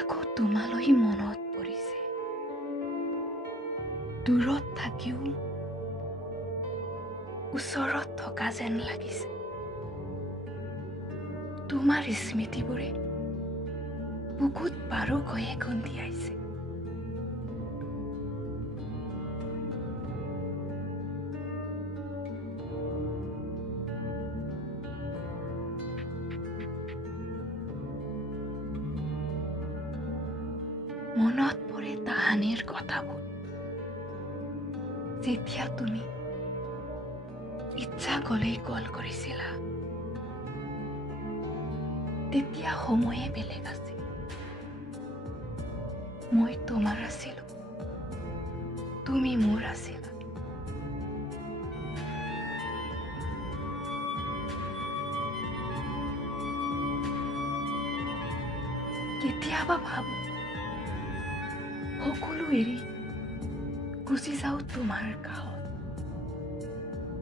আকৌ তোমালৈ মনত পৰিছে দূৰত থাকিও ওচৰত থকা যেন লাগিছে তোমাৰ স্মৃতিবোৰে বুকুত বাৰো কৈয়ে খুন্দিয়াইছে মনত পৰে তাহানিৰ কথাবোৰ যেতিয়া তুমি ইচ্ছা গলেই কল কৰিছিলা তেতিয়া সময়ে বেলেগ আছিল মই তোমাৰ আছিলো তুমি মোৰ আছিলা কেতিয়াবা ভাবো সকলো এৰি গুচি যাও তোমাৰ কাষত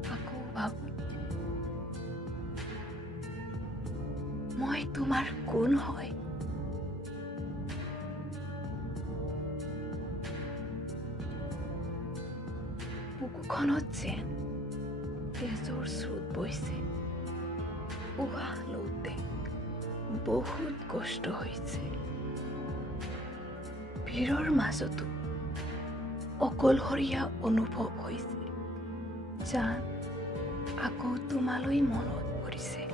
আকৌ ভাবো মই তোমাৰ কোন হয় বুকুখনত যেন তেজৰ স্ৰোত বৈছে উশাহ লওঁতে বহুত কষ্ট হৈছে ভিৰৰ মাজতো অকলশৰীয়া অনুভৱ হৈছে যেন আকৌ তোমালৈ মনত পৰিছে